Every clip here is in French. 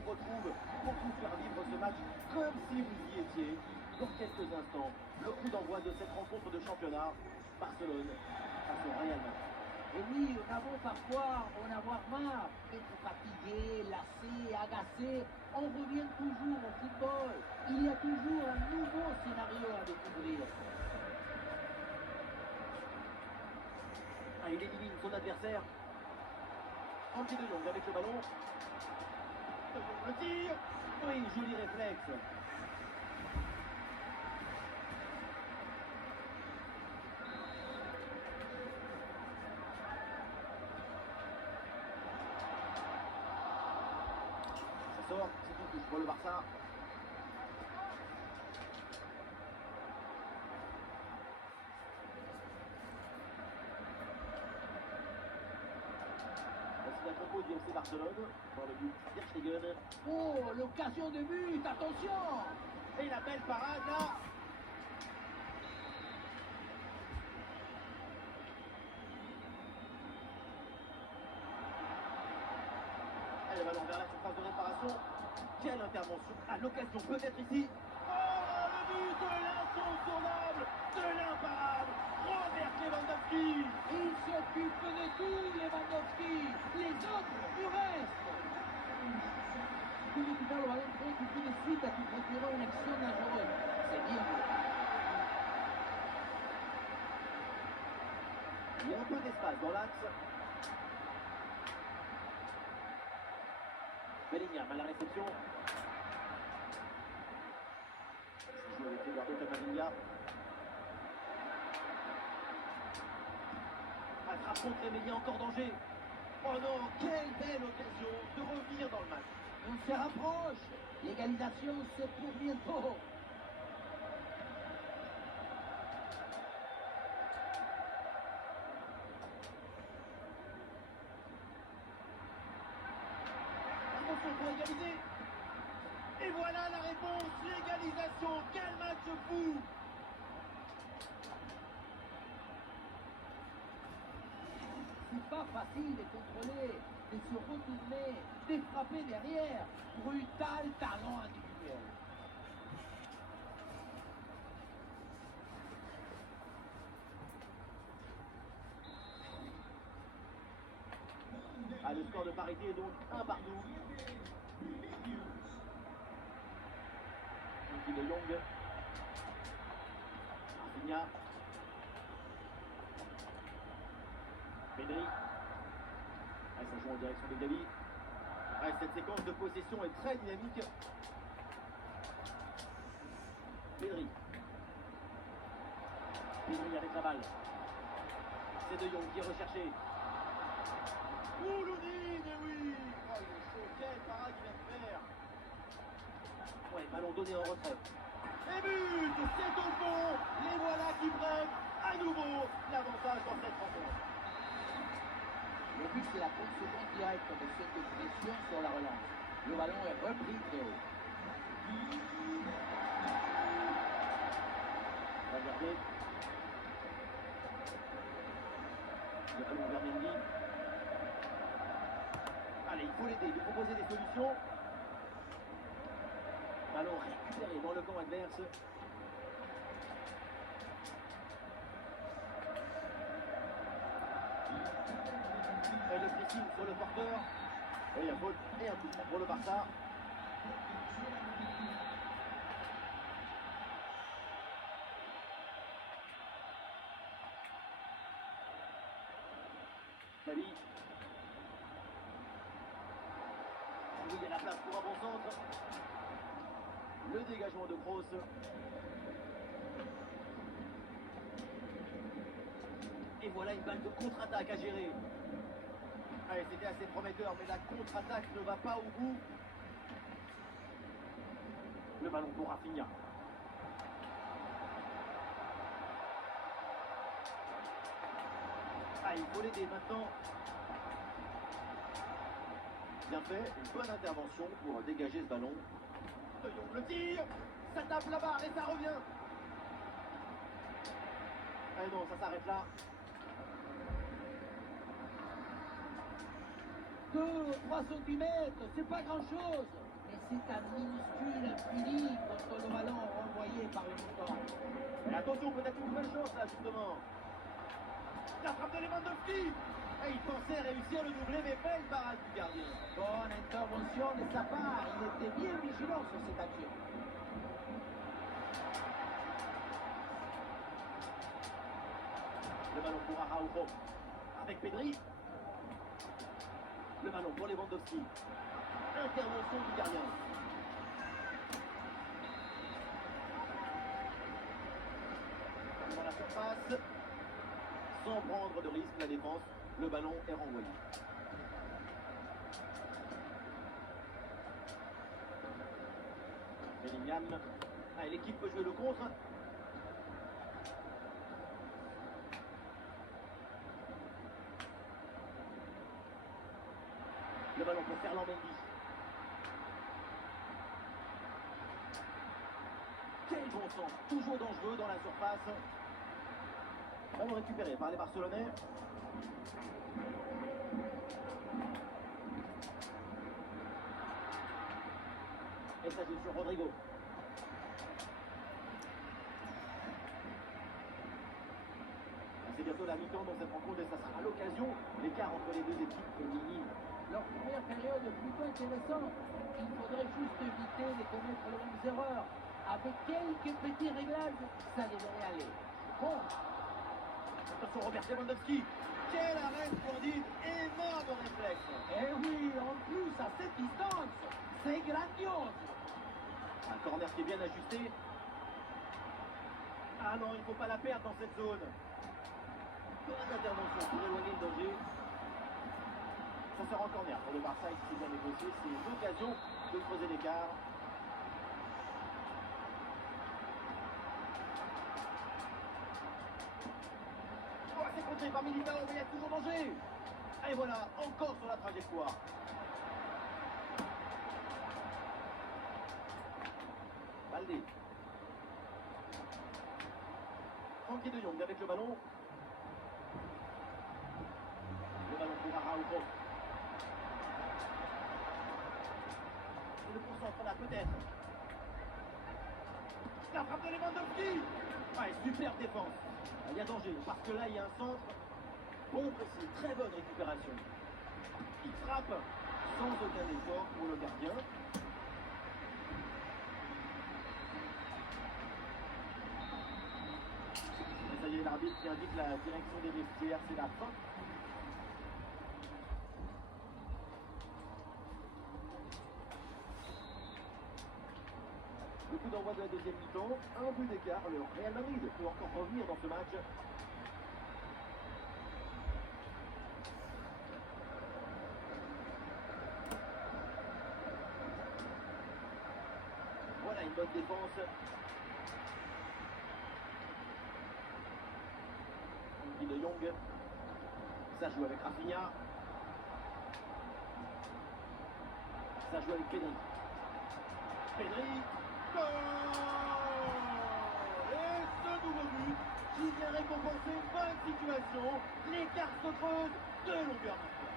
vous retrouve pour vous faire vivre ce match comme si vous y étiez. Dans quelques instants, le coup d'envoi de cette rencontre de championnat, Barcelone face au Real Madrid. Et oui, on a beau parfois en avoir marre, être fatigué, lassé, agacé, on revient toujours au football. Il y a toujours un nouveau scénario à découvrir. Ah, il élimine son adversaire. Andy de Jong avec le ballon. De Jong le tire. Oui, joli réflexe. Ça sort, c'est une touche pour le Barça. Voici la compo du FC Barcelone dans le but Ter Stegen. Oh, l'occasion de but, attention! Et la belle parade là. Et le ballon vers la surface de réparation. Quelle intervention. Ah, l'occasion peut-être ici. Oh, le but de l'incontournable, de l'imparable, Robert Lewandowski. Il s'occupe de tout, Lewandowski. Les autres, du reste. Tu veux quitter le ballon trop tout de suite à te procurer une action dangereuse. C'est bien. Il y a un peu d'espace dans l'axe. Bellingham à la réception. Il joue avec Eduardo Camavinga. Attrape contre mais il y a encore danger. Oh non, quelle belle occasion de revenir dans le match. On se rapproche. L'égalisation, c'est pour bientôt. Attention pour égaliser. Et voilà la réponse, l'égalisation. Quel match fou. C'est pas facile de contrôler, de se retourner, de frapper derrière. Brutal talent individuel. Ah, le score de parité est donc 1 partout. Andy de Jong. Rafinha. Pedri. Ah, ça joue en direction de Gavi. Ah, cette séquence de possession est très dynamique. Pedri. Pedri avec la balle. C'est De Jong qui est recherché. Ouloudine, et oui. Oh, il est chaud, quelle parade il vient de faire. Ouais, ballon donné en retrait. Et but, c'est au fond. Les voilà qui prennent à nouveau l'avantage dans cette rencontre. Le but, c'est la conséquence directe de cette pression sur la relance. Le ballon est repris très haut. On va regarder. Le ballon vers Mendy. Allez, il faut l'aider, lui proposer des solutions. Ballon récupéré dans le camp adverse. Et le pressing sur le porteur. Et il y a faute et un coup de pour le Barça. Xavi. Oui, il y a la place pour un bon centre. Le dégagement de Kroos. Et voilà une balle de contre-attaque à gérer. Allez, c'était assez prometteur, mais la contre-attaque ne va pas au bout. Le ballon pour Rafinha. Ah, il faut l'aider maintenant. Bien fait, une bonne intervention pour dégager ce ballon. De Jong le tire, ça tape la barre et ça revient. Ah non, ça s'arrête là. 2-3 cm, c'est pas grand chose. c'est un minuscule infini contre le ballon renvoyé par le montant. Et attention, peut-être une nouvelle chance là, justement. La frappe de Lewandowski. Et il pensait réussir le doublé, mais belle barrage du gardien. Bonne intervention de sa part, il était bien vigilant sur cette action. Le ballon pour Araujo. Avec Pedri. Le ballon pour Lewandowski. Intervention du gardien. Dans la surface. Sans prendre de risque, la défense. Le ballon est renvoyé. Bellingham. Ah, l'équipe peut jouer le contre. Le ballon pour Ferland Mendy. Quel bon sens, toujours dangereux dans la surface. Ballon récupéré par les Barcelonais. Et ça joue sur Rodrigo. C'est bientôt la mi-temps dans cette rencontre et ça sera à l'occasion. L'écart entre les deux équipes est minime. Leur première période est plutôt intéressante. Il faudrait juste éviter de commettre les mêmes erreurs. Avec quelques petits réglages, ça devrait aller. Bon. Attention Robert Lewandowski. Quel arrêt splendide. Énorme réflexe. Et oui, en plus, à cette distance, c'est grandiose. Un corner qui est bien ajusté. Ah non, il ne faut pas la perdre dans cette zone. Bonne intervention pour éloigner le danger. Ça sort en corner pour le Barça, qui s'est bien négocié. C'est l'occasion de creuser l'écart. Oh, c'est contré par Militao, mais il y a toujours danger. Et voilà, encore sur la trajectoire. Baldé. Frankie de Jong avec le ballon. Le ballon pour Araujo. Et le concentre là, peut-être. La frappe de Lewandowski. Ouais, superbe défense. Il y a danger, parce que là, il y a un centre. Bon précis, très bonne récupération. Il frappe sans aucun effort pour le gardien. Et ça y est, l'arbitre qui indique la direction des vestiaires, c'est la fin. Le coup d'envoi de la deuxième mi-temps, un but d'écart, le Real Madrid peut encore revenir dans ce match. Voilà une bonne défense. Frankie de Jong. Ça joue avec Rafinha. Ça joue avec Pedri. Pedri. Goal! Et ce nouveau but qui vient récompenser une bonne situation. L'écart se creuse de longueur maintenant.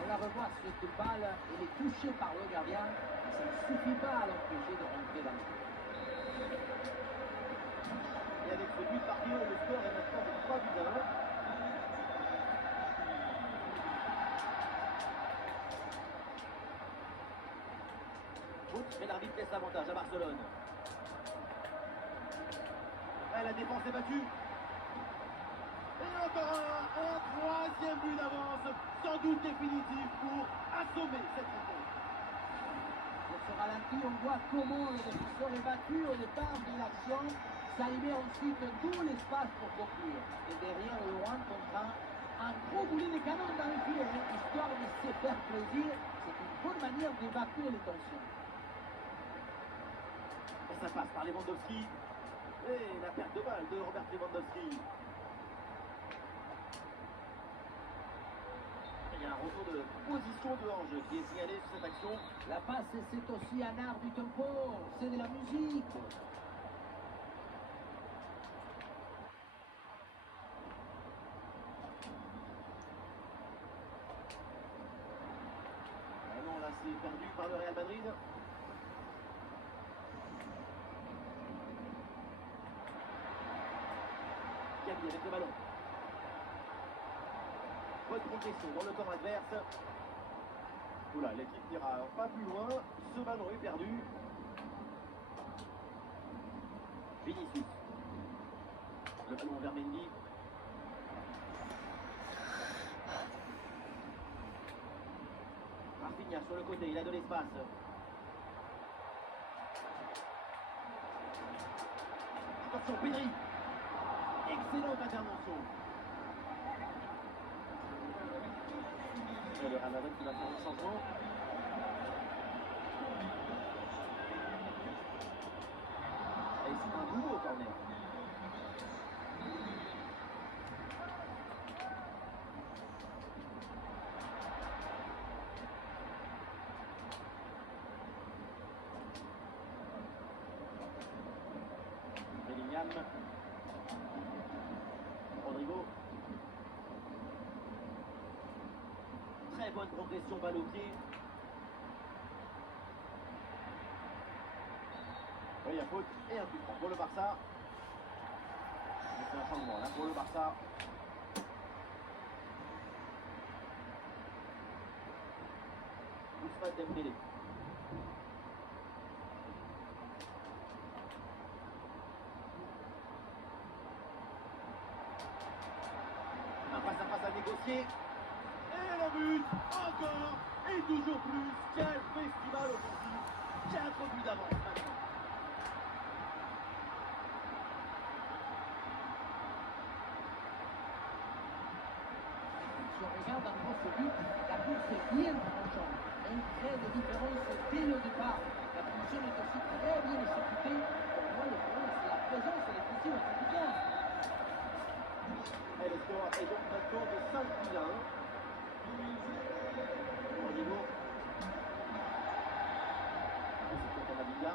On la revoit cette balle, elle est touchée par le gardien. Ça ne suffit pas à l'empêcher de rentrer dans le jeu. Et avec ce but par Guillaume, le score est maintenant de 3 buts à 1. Mais l'arbitre laisse l'avantage à Barcelone. Et la défense est battue. Et encore un troisième but d'avance, sans doute définitif pour assommer cette rencontre. Sur ce ralenti, on voit comment le défenseur est battu au départ de l'action. Ça libère ensuite tout l'espace pour conclure. Et derrière, le Rouen contraint un gros boulet de canon dans le filet, histoire de se faire plaisir. C'est une bonne manière d'évacuer les tensions. Et ça passe par Lewandowski. Et la perte de balle de Robert Lewandowski. Il y a un retour de position de Ange qui est signalé sur cette action. La passe, c'est aussi un art du tempo, c'est de la musique. c'est perdu par le Real Madrid. Gavi avec le ballon. Bonne progression dans le camp adverse. Oula, l'équipe n'ira pas plus loin. Ce ballon est perdu. Vinicius. Le ballon vers Mendy. Rafinha sur le côté, il a de l'espace. Attention, Pedri. Excellente intervention. Et le Real Madrid qui va faire un changement. Et c'est un nouveau corner. Bellingham. Rodrigo. Très bonne progression, balle au pied. Oui, il y a faute et un coup franc pour le Barça. C'est un changement là pour le Barça. Ousmane Dembélé. Un face à face à négocier. Et le but, encore, et toujours plus. Quel festival offensif. 4 buts d'avance maintenant. Si on regarde encore ce but, la course est bien tranchante. Un trait de différence dès le départ. La punition est aussi très bien exécutée. Pour moi, le problème, c'est la présence et les poussées dans cette séquence. Et le score est donc maintenant de 5-1. Rodrigo. C'est pour Camavinga.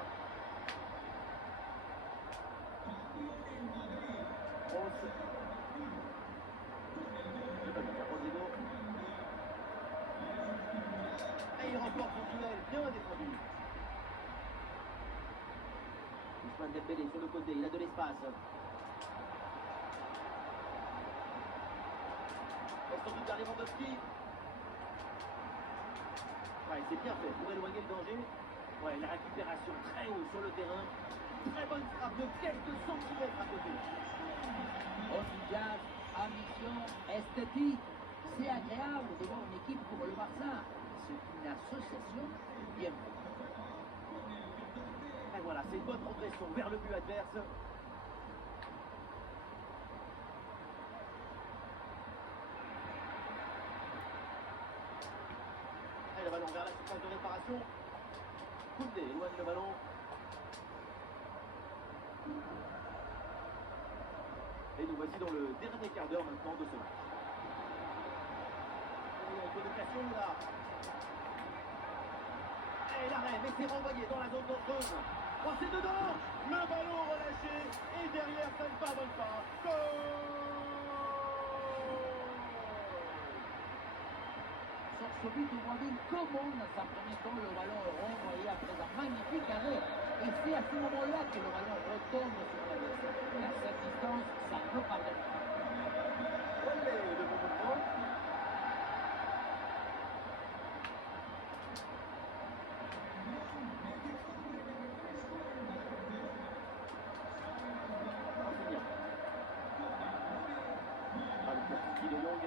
Kroos. Le ballon vers Rodrigo. Et il remporte son duel, bien défendu. Ousmane Dembélé sur le côté, il a de l'espace. Sans doute vers Lewandowski. Ouais, c'est bien fait pour éloigner le danger. Ouais, la récupération très haut sur le terrain. Très bonne frappe de quelques centimètres à côté. Enthousiasme, ambition, esthétique. C'est agréable de voir une équipe comme le Barça. C'est une association bien faite. Et voilà, c'est une bonne progression vers le but adverse. Et le ballon vers la surface de réparation. Koundé éloigne le ballon. Et nous voici dans le dernier quart d'heure maintenant de ce match. Il y a une bonne occasion là. Et l'arrêt, mais c'est renvoyé dans la zone dangereuse. Oh, c'est dedans. Le ballon relâché. Et derrière, ça ne pardonne pas. Goal. Sur ce but, on voit bien comment, dans sa première temps, le ballon est renvoyé après un magnifique arrêt. Et c'est à ce moment-là que le ballon retombe sur l'adversaire. Et à cette distance, ça ne pardonne pas. Olé, le bon mouvement. Rafinha. Ballon pour Frenkie de Jong.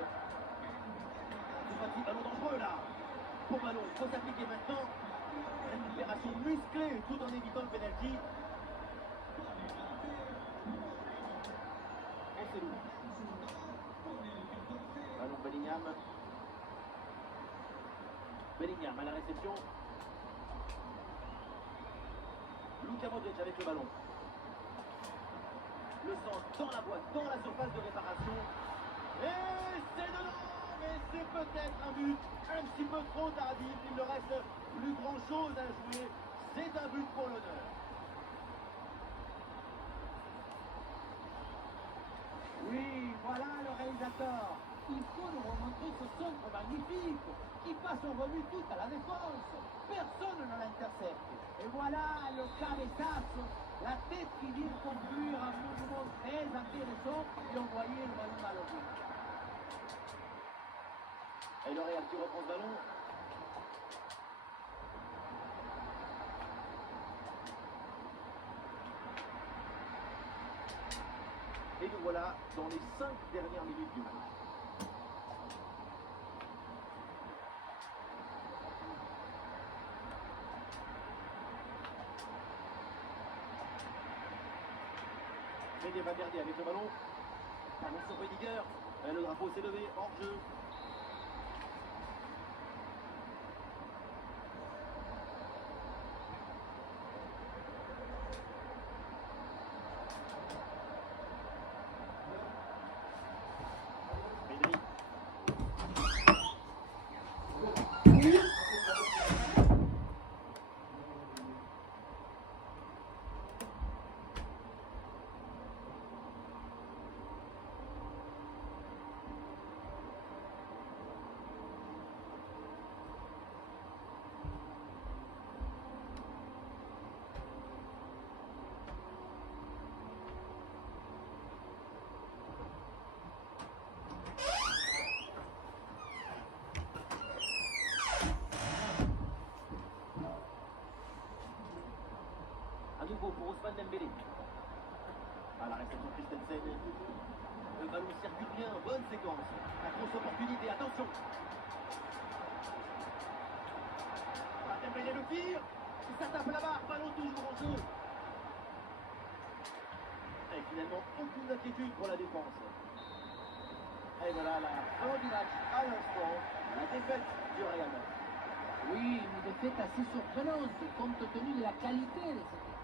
C'est parti, ballon dangereux là. Bon ballon, il faut s'appliquer maintenant. Récupération musclée tout en évitant le penalty. Et c'est lourd. Ballon Bellingham. Bellingham à la réception. Luka Modric avec le ballon. Le centre dans la boîte, dans la surface de réparation. Et c'est dedans. Mais c'est peut-être un but un petit peu trop tardif. Il ne reste plus grand chose à jouer. C'est un but pour l'honneur. Oui, voilà le réalisateur. Il faut nous remontrer ce centre magnifique qui passe en revue toute à la défense. Personne ne l'intercepte. Et voilà le cabezazo, la tête qui vient conclure un mouvement très intéressant et envoyer le ballon à l'objet. Et le Real qui reprend ce ballon. Et nous voilà dans les 5 dernières minutes du match. Fede Valverde avec le ballon. Ballon sur Rudiger. Le drapeau s'est levé, hors jeu. À nouveau pour Ousmane Dembélé. À la réception Christensen. Le ballon circule bien, bonne séquence. La grosse opportunité, attention. Dembélé le tire. Ça tape la barre, ballon toujours en jeu. Et finalement, aucune inquiétude pour la défense. Et voilà la fin du match à l'instant. La défaite du Real Madrid. Oui, une défaite assez surprenante compte tenu de la qualité de cette équipe.